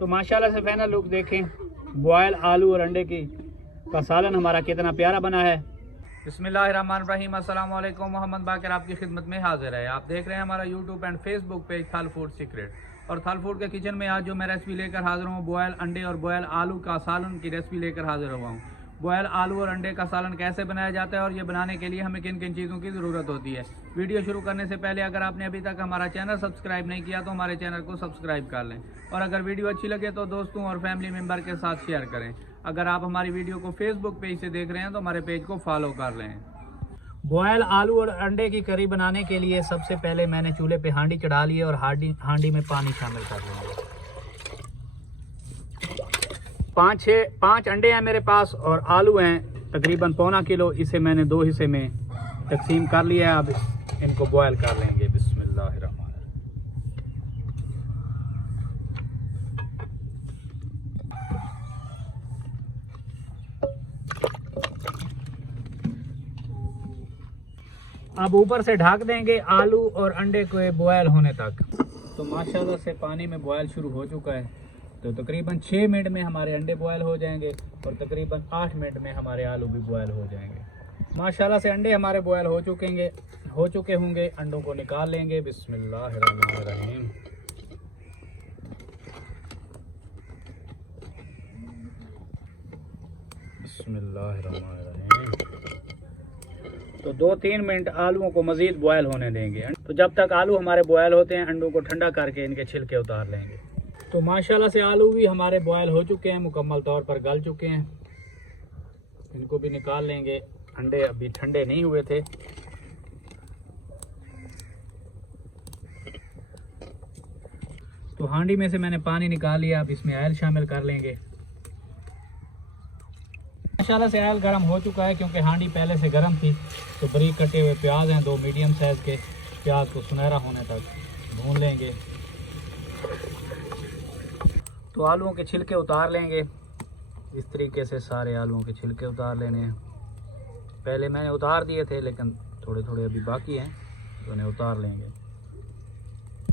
तो माशाल्लाह से फाइनल लुक देखें, बॉयल आलू और अंडे का सालन हमारा कितना प्यारा बना है। बिस्मिल्लाहिर्रहमानिर्रहीम, अस्सलाम वालेकुम। मोहम्मद बाकर आपकी खिदमत में हाजिर है। आप देख रहे हैं हमारा यूट्यूब एंड फेसबुक पेज थल फूड सीक्रेट। और थल फूड के किचन में आज जो मैं रेसिपी लेकर हाजिर हूँ, बॉयल अंडे और बॉयल आलू का सालन की रेसिपी लेकर हाजिर हुआ हूँ। बॉयल आलू और अंडे का सालन कैसे बनाया जाता है और ये बनाने के लिए हमें किन किन चीज़ों की ज़रूरत होती है। वीडियो शुरू करने से पहले अगर आपने अभी तक हमारा चैनल सब्सक्राइब नहीं किया तो हमारे चैनल को सब्सक्राइब कर लें, और अगर वीडियो अच्छी लगे तो दोस्तों और फैमिली मेम्बर के साथ शेयर करें। अगर आप हमारी वीडियो को फेसबुक पेज से देख रहे हैं तो हमारे पेज को फॉलो कर लें। बॉयल आलू और अंडे की करी बनाने के लिए सबसे पहले मैंने चूल्हे पे हांडी चढ़ा ली है और हांडी में पानी शामिल कर लेंगे। 5 अंडे हैं मेरे पास और आलू हैं तकरीबन पौना किलो। इसे मैंने 2 हिस्से में तकसीम कर लिया है। अब इनको बॉयल कर लेंगे। बिस्मिल्लाहिर्रहमानिर्रहीम। अब ऊपर से ढक देंगे आलू और अंडे को बॉयल होने तक। तो माशाल्लाह से पानी में बॉयल शुरू हो चुका है। तो तकरीबन 6 मिनट में हमारे अंडे बॉयल हो जाएंगे और तकरीबन 8 मिनट में हमारे आलू भी बॉयल हो जाएंगे। माशाल्लाह से अंडे हमारे बॉयल हो चुके होंगे। अंडों को निकाल लेंगे। बिस्मिल्लाहिर्रहमानिर्रहीम। बिस्मिल्लाहिर्रहमानिर्रहीम। तो 2-3 मिनट आलूओं को मज़ीद बॉयल होने देंगे। तो जब तक आलू हमारे बॉयल होते हैं, अंडों को ठंडा करके इनके छिलके उतार लेंगे। तो माशाल्लाह से आलू भी हमारे बॉयल हो चुके हैं, मुकम्मल तौर पर गल चुके हैं। इनको भी निकाल लेंगे। अंडे अभी ठंडे नहीं हुए थे। तो हांडी में से मैंने पानी निकाल लिया। अब इसमें ऑयल शामिल कर लेंगे। माशाल्लाह से ऑयल गर्म हो चुका है क्योंकि हांडी पहले से गर्म थी। तो बारीक कटे हुए प्याज हैं, 2 मीडियम साइज़ के। प्याज को सुनहरा होने तक भून लेंगे। तो आलूओं के छिलके उतार लेंगे। इस तरीके से सारे आलूओं के छिलके उतार लेने हैं। पहले मैंने उतार दिए थे लेकिन थोड़े थोड़े अभी बाकी हैं, तो उन्हें उतार लेंगे।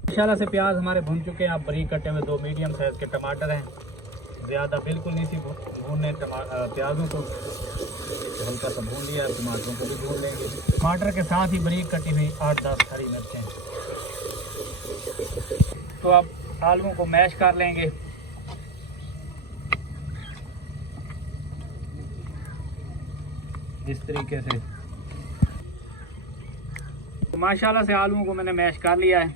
माशाल्लाह से प्याज हमारे भून चुके हैं। अब बारीक कटे हुए 2 मीडियम साइज़ के टमाटर हैं। ज़्यादा बिल्कुल नहीं सी भूनने प्याज़ों को, हल्का सा भून लिया। टमाटरों को भी भून लेंगे। टमाटर के साथ ही बारीक कटी हुई 8-10 हरी मिर्चें। तो अब आलूओं को मैश कर लेंगे। इस तरीके से। तो माशाल्लाह से आलूओं को मैंने मैश कर लिया है।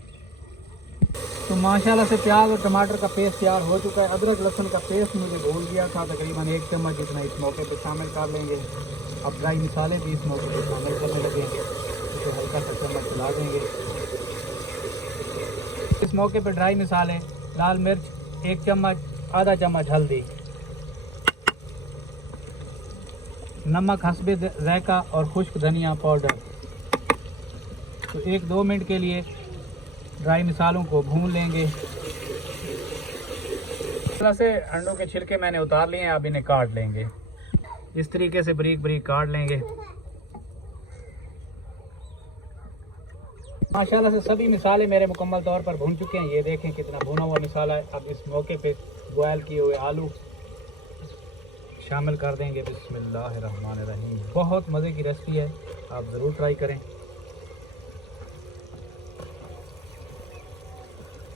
तो माशाल्लाह से प्याज और टमाटर का पेस्ट तैयार हो चुका है। अदरक लहसुन का पेस्ट मुझे भूल गया था, तकरीबन 1 चम्मच जितना इस मौके पे शामिल कर लेंगे। अब ड्राई मसाले भी इस मौके पे शामिल करने लगेंगे। इसे हल्का सा चम्मच चला देंगे। इस मौके पे ड्राई मसाले, लाल मिर्च 1 चम्मच, आधा चम्मच हल्दी, नमक हस्बे ज़ायका और खुश्क धनिया पाउडर। तो 1-2 मिनट के लिए ड्राई मसालों को भून लेंगे। से अंडों के छिलके मैंने उतार लिए हैं। अब इन्हें काट लेंगे। इस तरीके से बारीक बारीक काट लेंगे। माशाल्लाह से सभी मसाले मेरे मुकम्मल तौर पर भून चुके हैं। ये देखें कितना भुना हुआ मसाला है। अब इस मौके पे बॉयल किए हुए आलू शामिल कर देंगे। बिस्मिल्लाहिर्रहमानिर्रहीम। बहुत मज़े की रेसिपी है, आप ज़रूर ट्राई करें।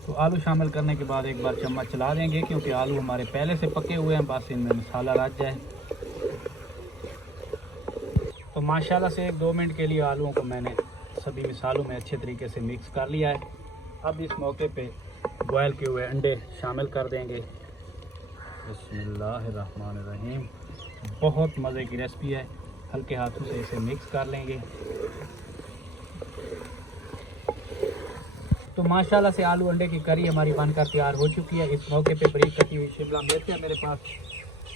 तो आलू शामिल करने के बाद एक बार चम्मच चला देंगे क्योंकि आलू हमारे पहले से पके हुए हैं, बस इनमें मसाला लग जाए। तो माशाल्लाह से 1-2 मिनट के लिए आलूओं को मैंने सभी मसालों में अच्छे तरीके से मिक्स कर लिया है। अब इस मौके पे बॉयल किए हुए अंडे शामिल कर देंगे। बिस्मिल्लाहिर्रहमानिर्रहीम। बहुत मज़े की रेसिपी है। हल्के हाथों से इसे मिक्स कर लेंगे। तो माशाल्लाह से आलू अंडे की करी हमारी बनकर तैयार हो चुकी है। इस मौके पे बारीक कटी हुई शिमला मिर्च है मेरे पास,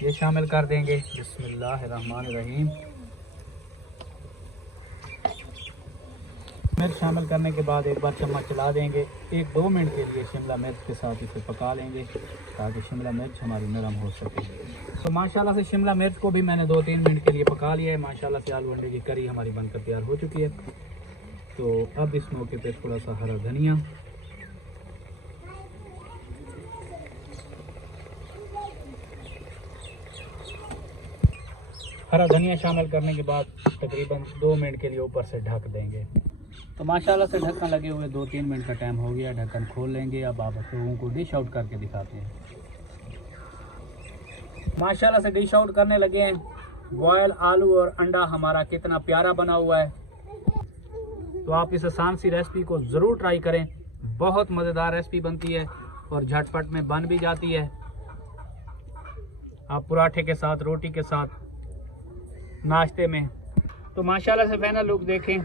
ये शामिल कर देंगे। बिस्मिल्लाहिर्रहमानिर्रहीम। मिर्च शामिल करने के बाद एक बार चम्मच चला देंगे। 1-2 मिनट के लिए शिमला मिर्च के साथ इसे पका लेंगे ताकि शिमला मिर्च हमारी नरम हो सके। तो माशाल्लाह से शिमला मिर्च को भी मैंने 2-3 मिनट के लिए पका लिया है। माशाल्लाह से आलू अंडे की करी हमारी बनकर तैयार हो चुकी है। तो अब इस मौके पे थोड़ा सा हरा धनिया, हरा धनिया शामिल करने के बाद तकरीबन 2 मिनट के लिए ऊपर से ढक देंगे। तो माशाल्लाह से ढक्कन लगे हुए 2-3 मिनट का टाइम हो गया। ढक्कन खोल लेंगे। अब आप लोगों को डिश आउट करके दिखाते हैं। माशाल्लाह से डिश आउट करने लगे हैं। बॉयल आलू और अंडा हमारा कितना प्यारा बना हुआ है। तो आप इस आसान सी रेसिपी को ज़रूर ट्राई करें। बहुत मज़ेदार रेसिपी बनती है और झटपट में बन भी जाती है। आप पराठे के साथ, रोटी के साथ, नाश्ते में। तो माशाल्लाह से फाइनल लुक देखें।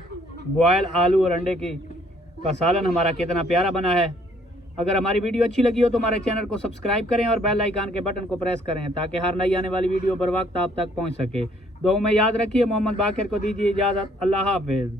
बॉयल आलू और अंडे का सालन हमारा कितना प्यारा बना है। अगर हमारी वीडियो अच्छी लगी हो तो हमारे चैनल को सब्सक्राइब करें और बेल आइकन के बटन को प्रेस करें ताकि हर नई आने वाली वीडियो बर वक्त आप तक पहुंच सके। दुआ में याद रखिए। मोहम्मद बाकिर को दीजिए इजाज़त। अल्लाह हाफिज़।